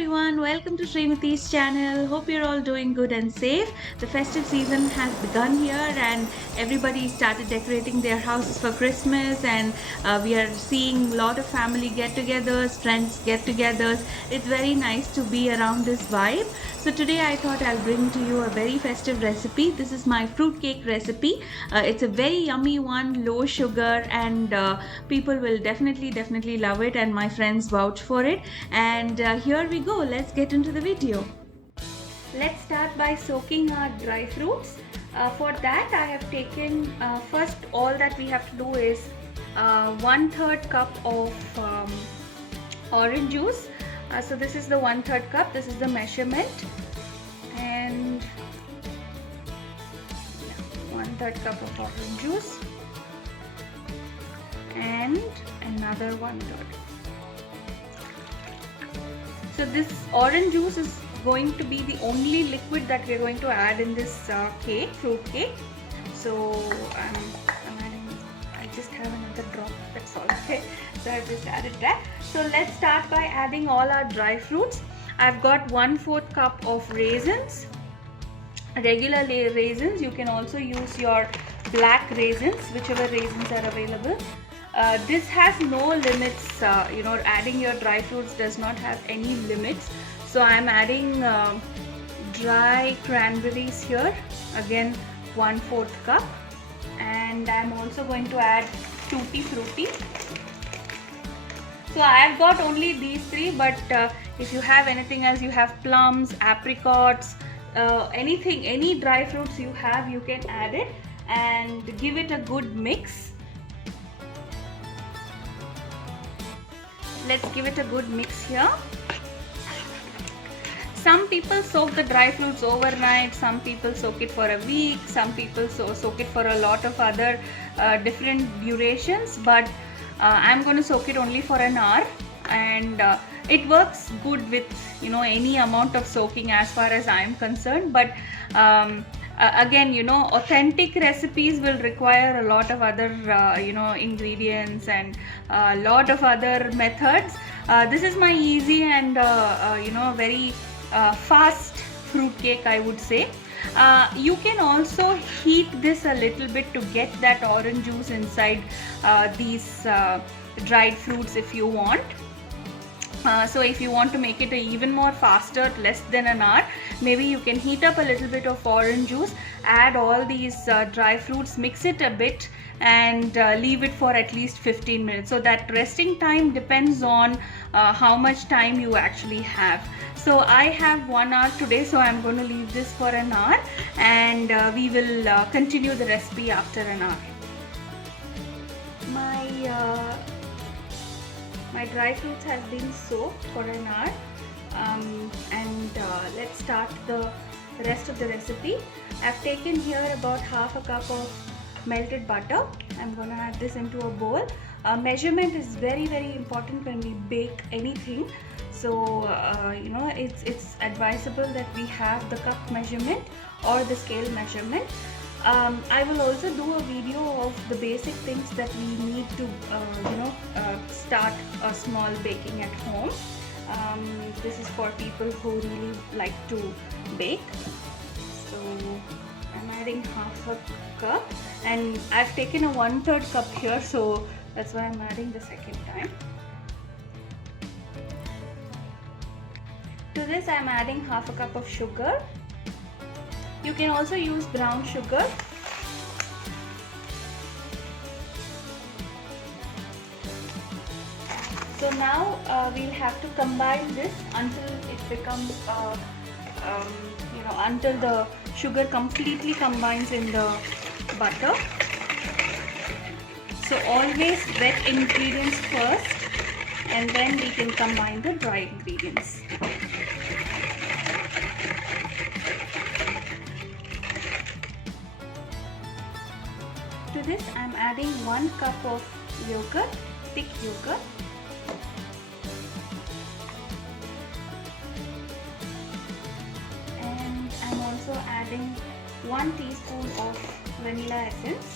everyone, welcome to Srimati's channel. Hope you're all doing good and safe. The festive season has begun here and everybody started decorating their houses for Christmas, and we are seeing a lot of family get-togethers, friends get-togethers. It's very nice to be around this vibe. So today I thought I'll bring to you a very festive recipe. This is my fruit cake recipe. It's a very yummy one, low sugar, and people will definitely love it, and my friends vouch for it. And here we go, let's get into the video. Let's start by soaking our dry fruits. For that I have taken, first all that we have to do is 1/3 cup of orange juice. So this is the 1/3 cup, this is the measurement, and 1/3 cup of orange juice and another 1/3. So this orange juice is going to be the only liquid that we're going to add in this fruit cake. So I'm adding, I just have another drop, that's all. Okay, so I've just added that. So let's start by adding all our dry fruits. I've got 1/4 cup of raisins, regular raisins. You can also use your black raisins, whichever raisins are available. This has no limits, adding your dry fruits does not have any limits. So I'm adding dry cranberries here, again 1/4 cup, and I'm also going to add tutti frutti. So I've got only these three, but if you have anything else, you have plums, apricots, anything, any dry fruits you have, you can add it and give it a good mix. Let's give it a good mix here. Some people soak the dry fruits overnight, some people soak it for a week, some people soak it for a lot of other different durations, but I'm going to soak it only for an hour, and it works good with any amount of soaking as far as I am concerned. But again, authentic recipes will require a lot of other ingredients and a lot of other methods. This is my easy and very fast fruit cake, I would say. You can also heat this a little bit to get that orange juice inside these dried fruits if you want. So if you want to make it even more faster, less than an hour, maybe you can heat up a little bit of orange juice, add all these dry fruits, mix it a bit, and leave it for at least 15 minutes. So that resting time depends on how much time you actually have. So I have 1 hour today, so I'm going to leave this for an hour, and we will continue the recipe after an hour. My dry fruits has been soaked for an hour, and let's start the rest of the recipe. I've taken here about 1/2 cup of melted butter. I'm going to add this into a bowl. Measurement is very important when we bake anything. So it's advisable that we have the cup measurement or the scale measurement. I will also do a video of the basic things that we need to start a small baking at home. This is for people who really like to bake. So I'm adding 1/2 cup, and I've taken a 1/3 cup here, so that's why I'm adding the second time. To this I'm adding 1/2 cup of sugar. You can also use brown sugar. So now we'll have to combine this until it becomes until the sugar completely combines in the butter. So always wet ingredients first, and then we can combine the dry ingredients. To this I'm adding 1 cup of yogurt, thick yogurt. And I'm also adding 1 teaspoon of vanilla essence.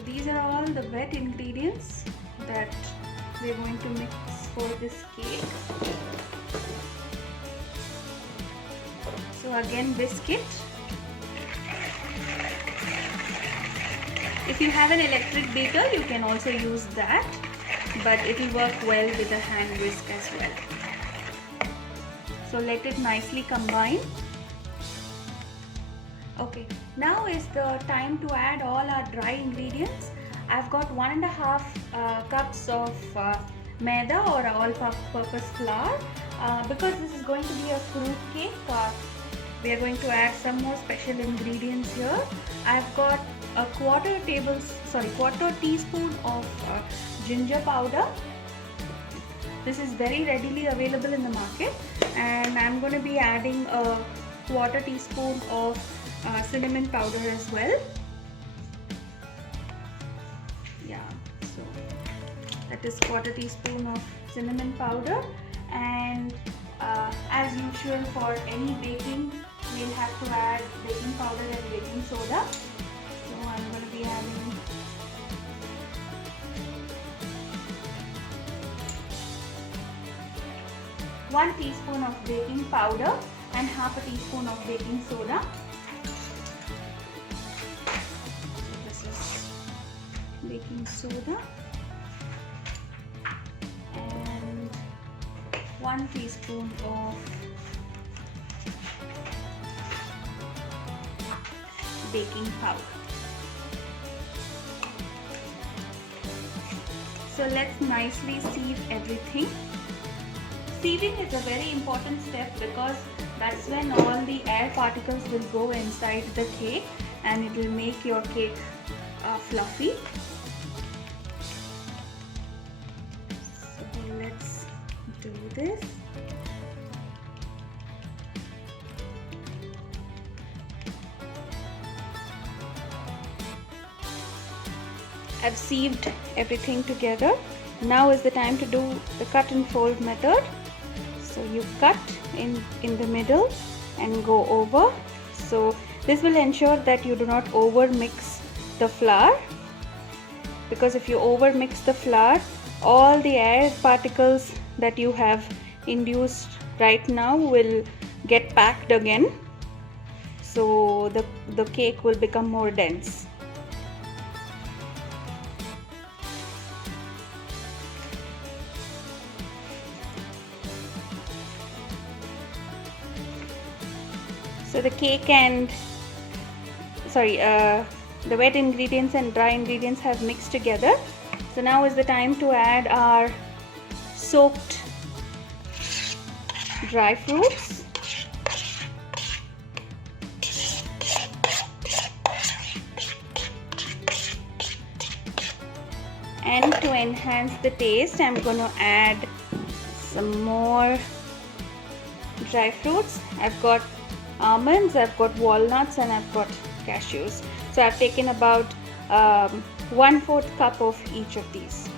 So these are all the wet ingredients that we're going to mix for this cake. So again, biscuit. If you have an electric beater, you can also use that, but it will work well with a hand whisk as well. So let it nicely combine. Okay, now is the time to add all our dry ingredients. I've got 1.5 cups of maida or all-purpose flour. Because this is going to be a fruit cake, we are going to add some more special ingredients here. I've got a quarter teaspoon of ginger powder. This is very readily available in the market, and I'm going to be adding a quarter teaspoon of cinnamon powder as well. Yeah, so that is quarter teaspoon of cinnamon powder, and as usual for any baking, we'll have to add baking powder and baking soda. So I'm going to be adding one teaspoon of baking powder and half a teaspoon of baking soda. So this is baking soda, and 1 teaspoon of baking powder. So let's nicely sieve everything. Sieving is a very important step because that's when all the air particles will go inside the cake and it will make your cake fluffy. So let's do this. I've sieved everything together. Now is the time to do the cut and fold method. So you cut in the middle and go over. So this will ensure that you do not over mix the flour, because if you over mix the flour, all the air particles that you have induced right now will get packed again. So the cake will become more dense. So the cake and the wet ingredients and dry ingredients have mixed together. So now is the time to add our soaked dry fruits. And to enhance the taste, I'm going to add some more dry fruits. I've got almonds, I've got walnuts, and I've got cashews. So I've taken about 1/4 cup of each of these.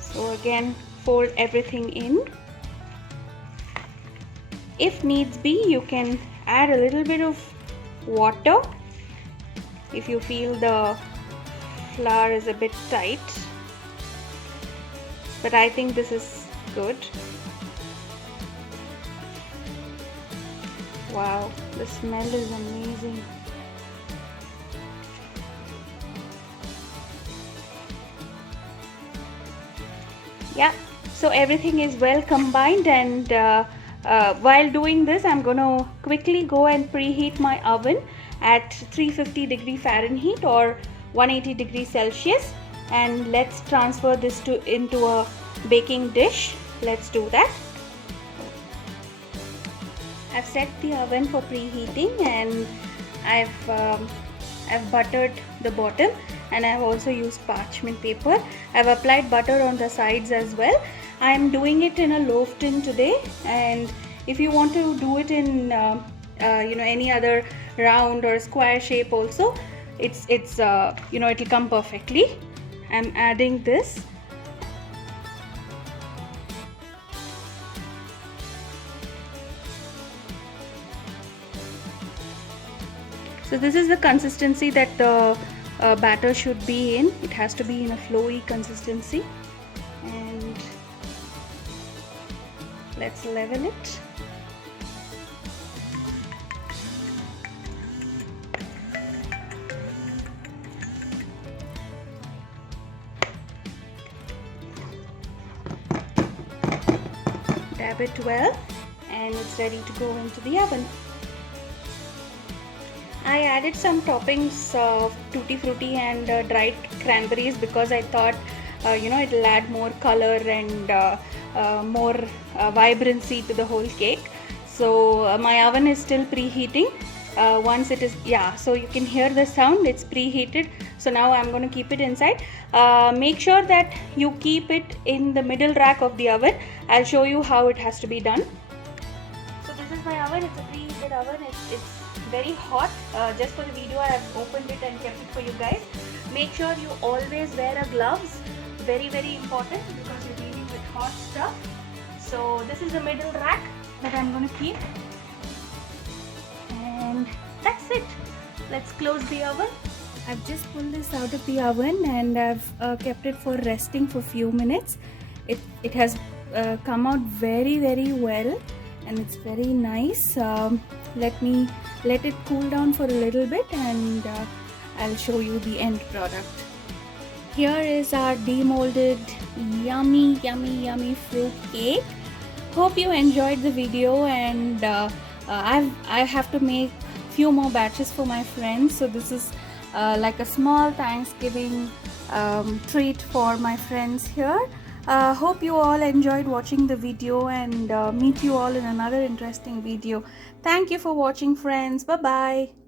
So again, fold everything in. If needs be, you can add a little bit of water if you feel the flour is a bit tight, but I think this is good. Wow, the smell is amazing. Yeah, so everything is well combined, and while doing this, I'm going to quickly go and preheat my oven at 350 Fahrenheit or 180 Celsius, and let's transfer this into a baking dish. Let's do that. I've set the oven for preheating, and I've buttered the bottom, and I've also used parchment paper. I've applied butter on the sides as well. I'm doing it in a loaf tin today, and if you want to do it in any other round or square shape also, it'll come perfectly. I'm adding this. So this is the consistency that the batter should be in. It has to be in a flowy consistency. And let's level it. Dab it well, and it's ready to go into the oven. I added some toppings of tutti frutti and dried cranberries because I thought it'll add more color and more vibrancy to the whole cake. So my oven is still preheating. Once it is, so you can hear the sound, it's preheated. So now I'm going to keep it inside. Make sure that you keep it in the middle rack of the oven. I'll show you how it has to be done. So this is my oven. It's a preheated oven. It's very hot. Just for the video I have opened it and kept it for you guys. Make sure you always wear a gloves. Very important because you're dealing with hot stuff. So this is the middle rack that I'm going to keep, and that's it. Let's close the oven. I've just pulled this out of the oven and I've kept it for resting for a few minutes. It has come out very well, and it's very nice. Let me let it cool down for a little bit, and I'll show you the end product. Here is our demolded yummy fruit cake. Hope you enjoyed the video, and I have to make few more batches for my friends. So this is like a small Thanksgiving treat for my friends here. Hope you all enjoyed watching the video, and meet you all in another interesting video. Thank you for watching, friends. Bye bye.